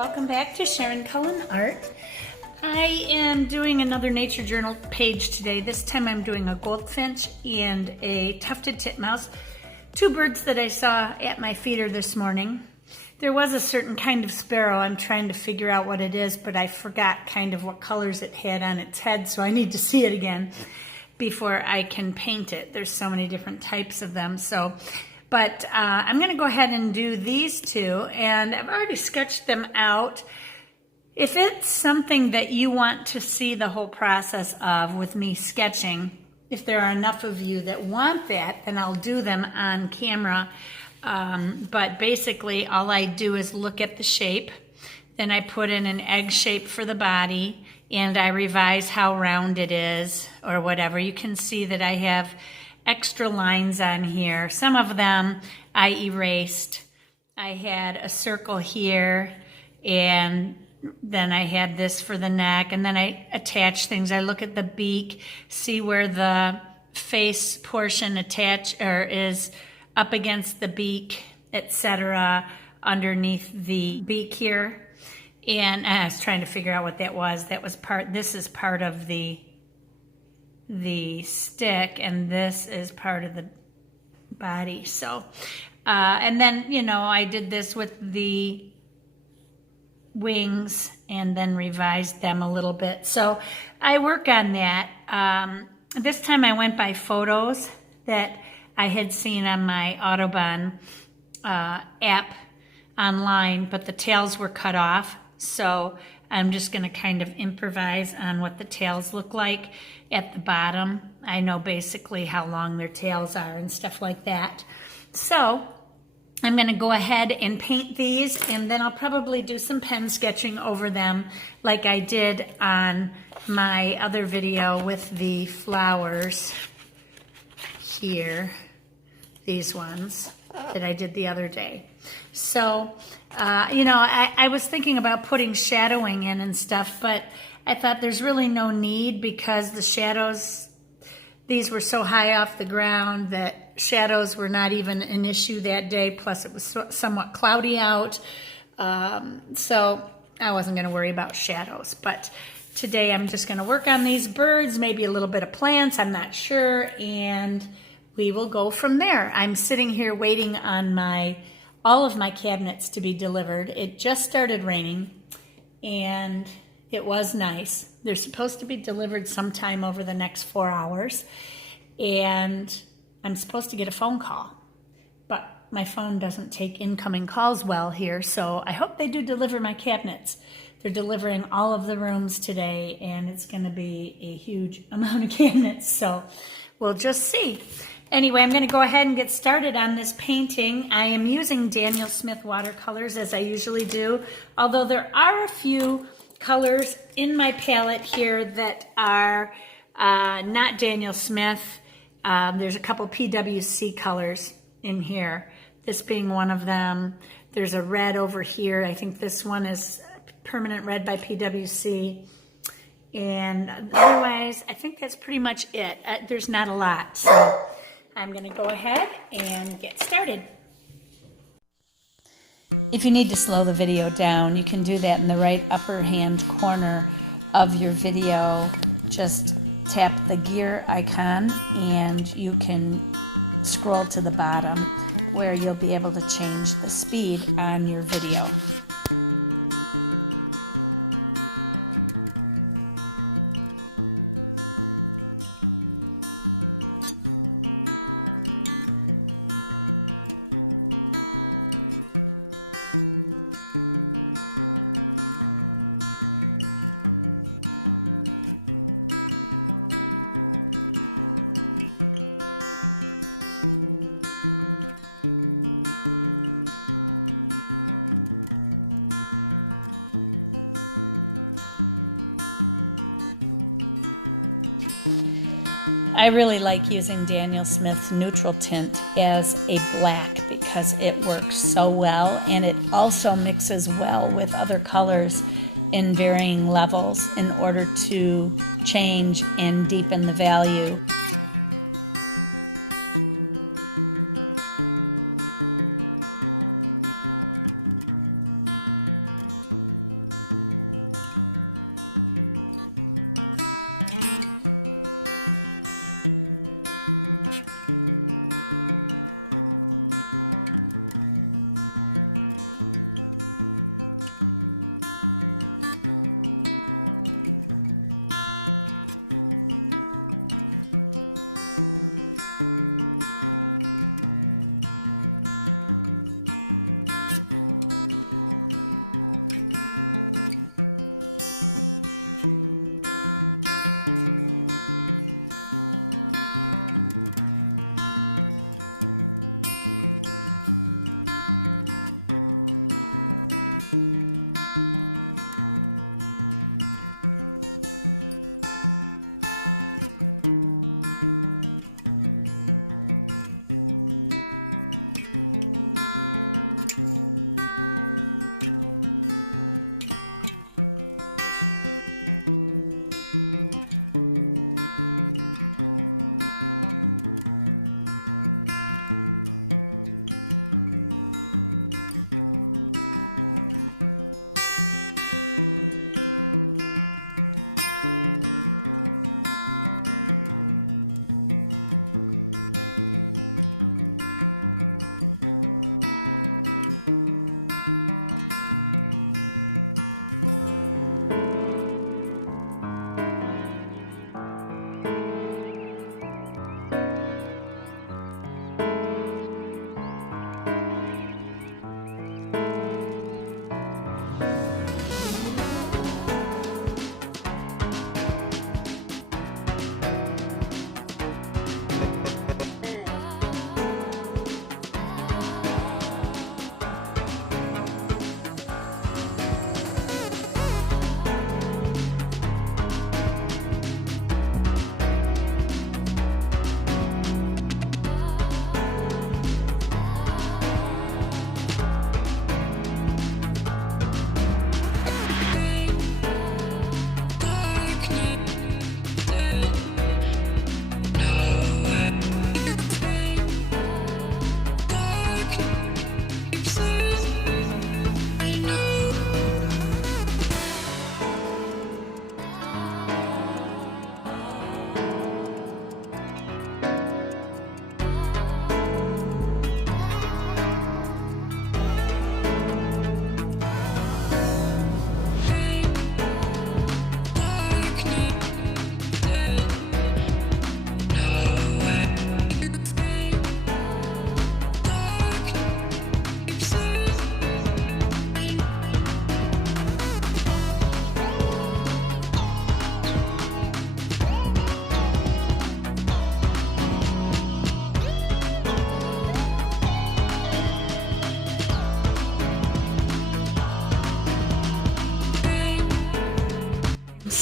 Welcome back to Sharon Cullen Art. I am doing another nature journal page today. This time I'm doing a goldfinch and a tufted titmouse, two birds that I saw at my feeder this morning. There was a certain kind of sparrow. I'm trying to figure out what it is, but I forgot kind of what colors it had on its head, so I need to see it again before I can paint it. There's so many different types of them. But I'm going to go ahead and do these two, and I've already sketched them out. If it's something that you want to see the whole process of with me sketching, if there are enough of you that want that, then I'll do them on camera. But basically all I do is look at the shape, then I put in an egg shape for the body, and I revise how round it is or whatever. You can see that I have extra lines on here. Some of them I erased. I had a circle here, and then I had this for the neck, and then I attach things. I look at the beak, see where the face portion is up against the beak, etc., underneath the beak here. And I was trying to figure out what that was. This is part of the stick, and this is part of the body. So, and then, I did this with the wings and then revised them a little bit. So I work on that. This time I went by photos that I had seen on my Audubon app online, but the tails were cut off. So I'm just going to kind of improvise on what the tails look like at the bottom. I know basically how long their tails are and stuff like that. So I'm going to go ahead and paint these, and then I'll probably do some pen sketching over them like I did on my other video with the flowers here, these ones that I did the other day. So, I was thinking about putting shadowing in and stuff, but I thought there's really no need because the shadows, these were so high off the ground that shadows were not even an issue that day. Plus it was somewhat cloudy out. So I wasn't going to worry about shadows. But today I'm just going to work on these birds, maybe a little bit of plants, I'm not sure. And we will go from there. I'm sitting here waiting on all of my cabinets to be delivered. It just started raining and it was nice. They're supposed to be delivered sometime over the next 4 hours, and I'm supposed to get a phone call, but my phone doesn't take incoming calls well here, so I hope they do deliver my cabinets. They're delivering all of the rooms today, and it's going to be a huge amount of cabinets, so we'll just see. Anyway, I'm going to go ahead and get started on this painting. I am using Daniel Smith watercolors as I usually do, although there are a few colors in my palette here that are not Daniel Smith. There's a couple PWC colors in here, this being one of them. There's a red over here. I think this one is permanent red by PWC. And otherwise, I think that's pretty much it. There's not a lot. So I'm going to go ahead and get started. If you need to slow the video down, you can do that in the right upper hand corner of your video. Just tap the gear icon and you can scroll to the bottom where you'll be able to change the speed on your video. I really like using Daniel Smith's neutral tint as a black because it works so well, and it also mixes well with other colors in varying levels in order to change and deepen the value.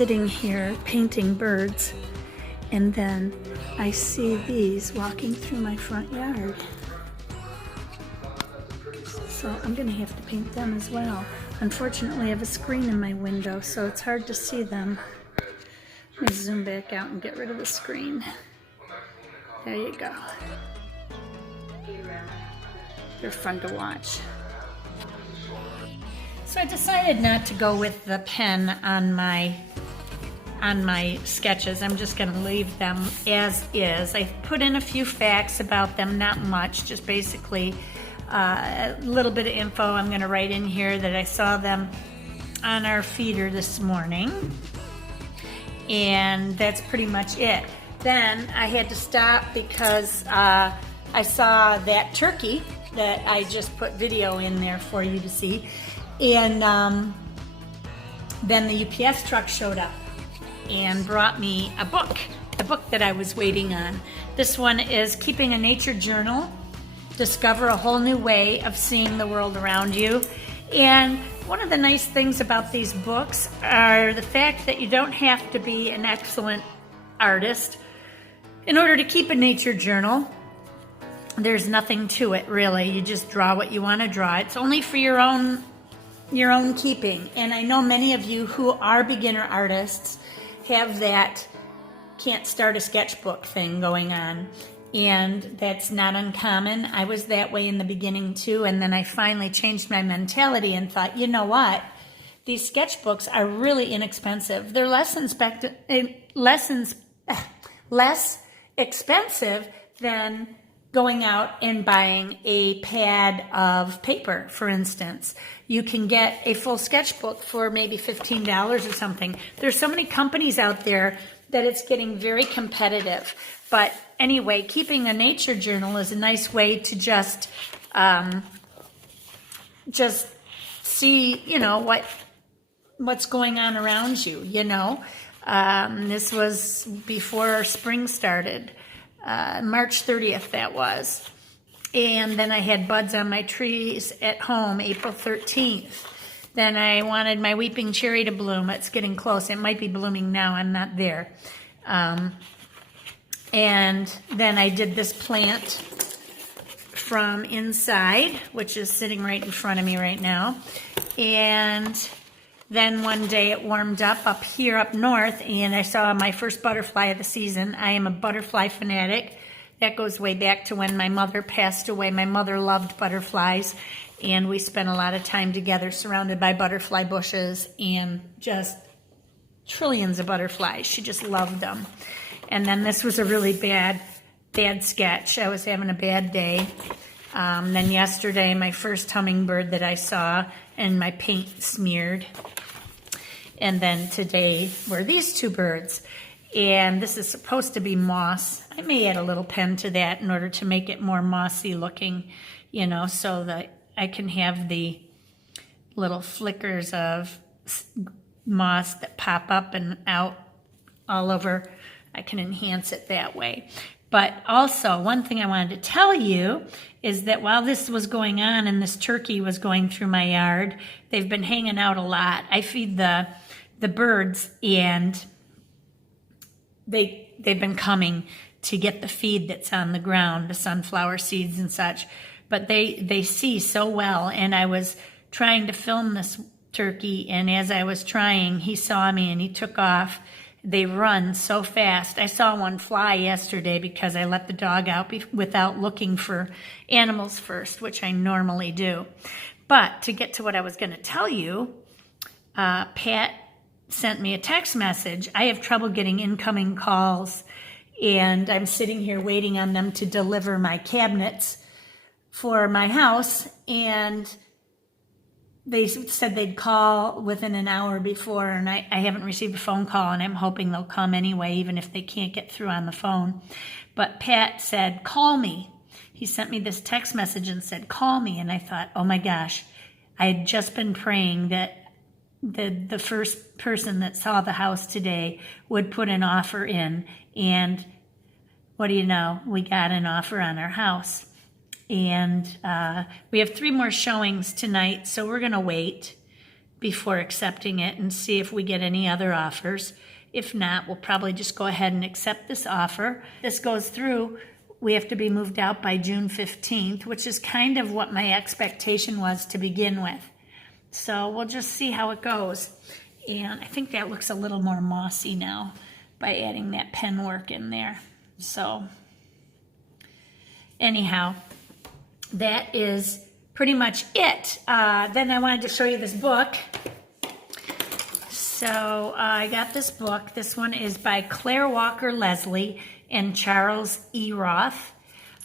sitting here painting birds, and then I see these walking through my front yard. So I'm gonna have to paint them as well. Unfortunately, I have a screen in my window, so it's hard to see them. Let me zoom back out and get rid of the screen. There you go. They're fun to watch. So I decided not to go with the pen on my sketches. I'm just going to leave them as is. I put in a few facts about them, not much, just basically a little bit of info. I'm going to write in here that I saw them on our feeder this morning, and that's pretty much it. Then I had to stop because I saw that turkey that I just put video in there for you to see, and then the UPS truck showed up and brought me a book that I was waiting on. This one is Keeping a Nature Journal, Discover a Whole New Way of Seeing the World Around You. And one of the nice things about these books are the fact that you don't have to be an excellent artist in order to keep a nature journal. There's nothing to it, really. You just draw what you want to draw. It's only for your own keeping. And I know many of you who are beginner artists have that can't start a sketchbook thing going on, and that's not uncommon. I was that way in the beginning too, and then I finally changed my mentality and thought, you know what, these sketchbooks are really inexpensive. They're less expensive than going out and buying a pad of paper, for instance. You can get a full sketchbook for maybe $15 or something. There's so many companies out there that it's getting very competitive. But anyway, keeping a nature journal is a nice way to just see, what's going on around you, This was before spring started. March 30th that was. And then I had buds on my trees at home April 13th. Then I wanted my weeping cherry to bloom. It's getting close. It might be blooming now. I'm not there. And then I did this plant from inside, which is sitting right in front of me right now. And then one day it warmed up here up north, and I saw my first butterfly of the season. I am a butterfly fanatic. That goes way back to when my mother passed away. My mother loved butterflies, and we spent a lot of time together surrounded by butterfly bushes and just trillions of butterflies. She just loved them. And then this was a really bad sketch. I was having a bad day. Then yesterday, my first hummingbird that I saw, and my paint smeared. And then today were these two birds. And this is supposed to be moss. I may add a little pen to that in order to make it more mossy looking, so that I can have the little flickers of moss that pop up and out all over. I can enhance it that way. But also, one thing I wanted to tell you is that while this was going on and this turkey was going through my yard, they've been hanging out a lot. I feed the birds, and they've been coming to get the feed that's on the ground, the sunflower seeds and such. But they see so well, and I was trying to film this turkey, and as I was trying, he saw me and he took off. They run so fast. I saw one fly yesterday because I let the dog out without looking for animals first, which I normally do. But to get to what I was going to tell you, Pat sent me a text message. I have trouble getting incoming calls, and I'm sitting here waiting on them to deliver my cabinets for my house, and they said they'd call within an hour before, and I haven't received a phone call, and I'm hoping they'll come anyway, even if they can't get through on the phone. But Pat said, call me. He sent me this text message and said, call me. And I thought, oh my gosh, I had just been praying that the first person that saw the house today would put an offer in. And what do you know? We got an offer on our house. And we have 3 more showings tonight, so we're going to wait before accepting it and see if we get any other offers. If not, we'll probably just go ahead and accept this offer. This goes through, we have to be moved out by June 15th, which is kind of what my expectation was to begin with. So we'll just see how it goes. And I think that looks a little more mossy now by adding that pen work in there. So anyhow, that is pretty much it. Then I wanted to show you this book. So I got this book. This one is by Claire Walker Leslie and Charles E. Roth.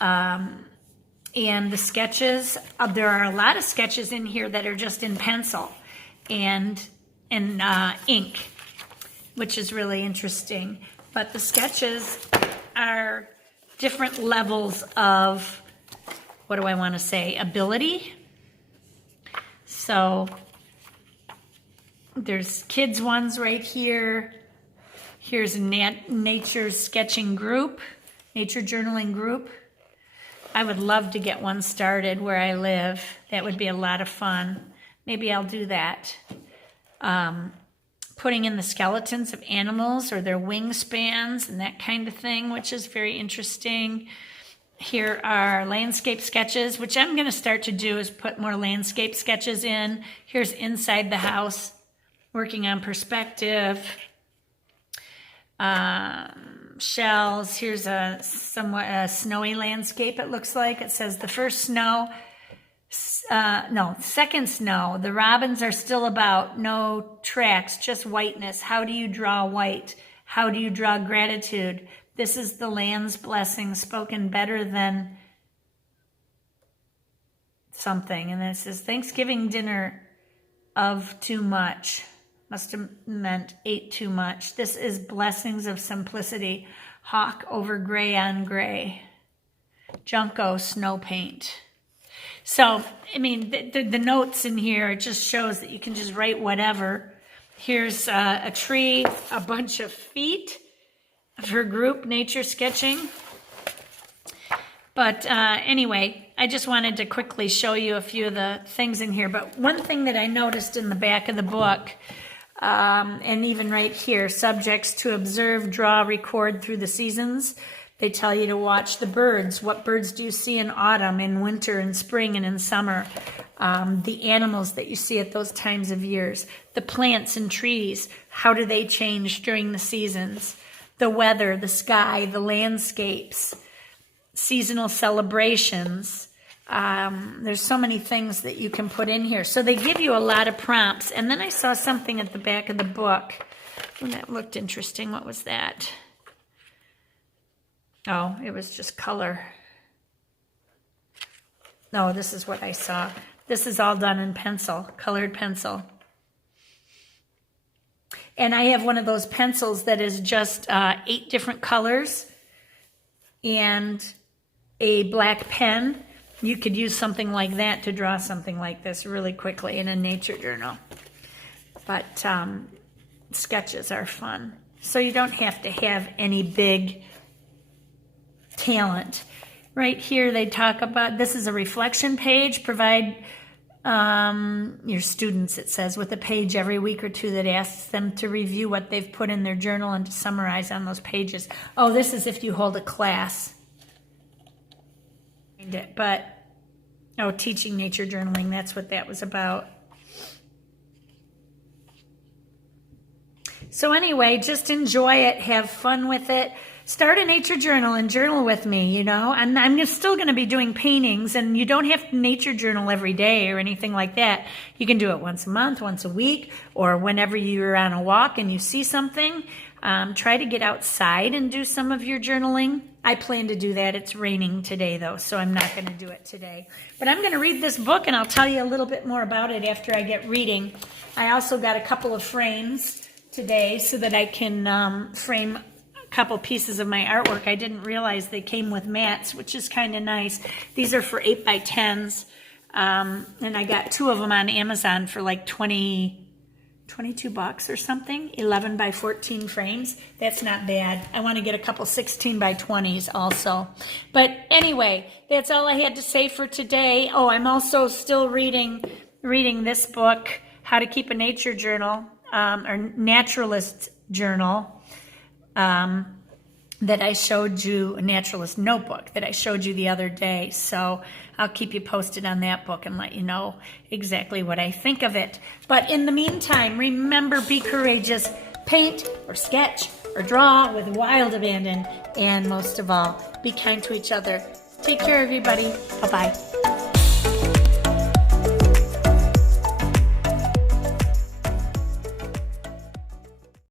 And the sketches, there are a lot of sketches in here that are just in pencil and ink, which is really interesting. But the sketches are different levels of, what do I want to say, ability. So there's kids ones right here. Here's a nature sketching group, nature journaling group. I would love to get one started where I live. That would be a lot of fun. Maybe I'll do that. Putting in the skeletons of animals or their wingspans and that kind of thing, which is very interesting. Here are landscape sketches, which I'm going to start to do is put more landscape sketches in. Here's inside the house, working on perspective. Shells. Here's a somewhat snowy landscape, it looks like. It says the first snow, second snow. The robins are still about, no tracks, just whiteness. How do you draw white? How do you draw gratitude? This is the land's blessing spoken better than something. And then it says Thanksgiving dinner of too much. Must have meant ate too much. This is blessings of simplicity. Hawk over gray on gray. Junco snow paint. So, I mean, the notes in here, it just shows that you can just write whatever. Here's a tree, a bunch of feet of her group, nature sketching. But anyway, I just wanted to quickly show you a few of the things in here. But one thing that I noticed in the back of the book, and even right here, subjects to observe, draw, record through the seasons. They tell you to watch the birds. What birds do you see in autumn, in winter, in spring, and in summer? The animals that you see at those times of years. The plants and trees, how do they change during the seasons? The weather, the sky, the landscapes, seasonal celebrations. There's so many things that you can put in here. So they give you a lot of prompts. And then I saw something at the back of the book. Oh, that looked interesting. What was that? Oh, it was just color. No, this is what I saw. This is all done in pencil, colored pencil. And I have one of those pencils that is just 8 different colors and a black pen. You could use something like that to draw something like this really quickly in a nature journal. But sketches are fun. So you don't have to have any big talent. Right here they talk about, this is a reflection page. Provide your students, it says, with a page every week or two that asks them to review what they've put in their journal and to summarize on those pages. Oh, this is if you hold a class. But, oh, teaching nature journaling, that's what that was about. So anyway, just enjoy it, have fun with it. Start a nature journal and journal with me, you know. And I'm still going to be doing paintings, and you don't have to nature journal every day or anything like that. You can do it once a month, once a week, or whenever you're on a walk and you see something. Try to get outside and do some of your journaling. I plan to do that. It's raining today, though, so I'm not going to do it today. But I'm going to read this book, and I'll tell you a little bit more about it after I get reading. I also got a couple of frames today so that I can frame a couple pieces of my artwork. I didn't realize they came with mats, which is kind of nice. These are for 8x10s, and I got 2 of them on Amazon for like $22 or something. 11x14 frames. That's not bad. I want to get a couple 16x20s also. But anyway, that's all I had to say for today. Oh, I'm also still reading this book, how to keep a nature journal or naturalist journal that I showed you, a naturalist notebook that I showed you the other day. So I'll keep you posted on that book and let you know exactly what I think of it. But in the meantime, remember, be courageous. Paint or sketch or draw with wild abandon. And most of all, be kind to each other. Take care, everybody. Bye-bye.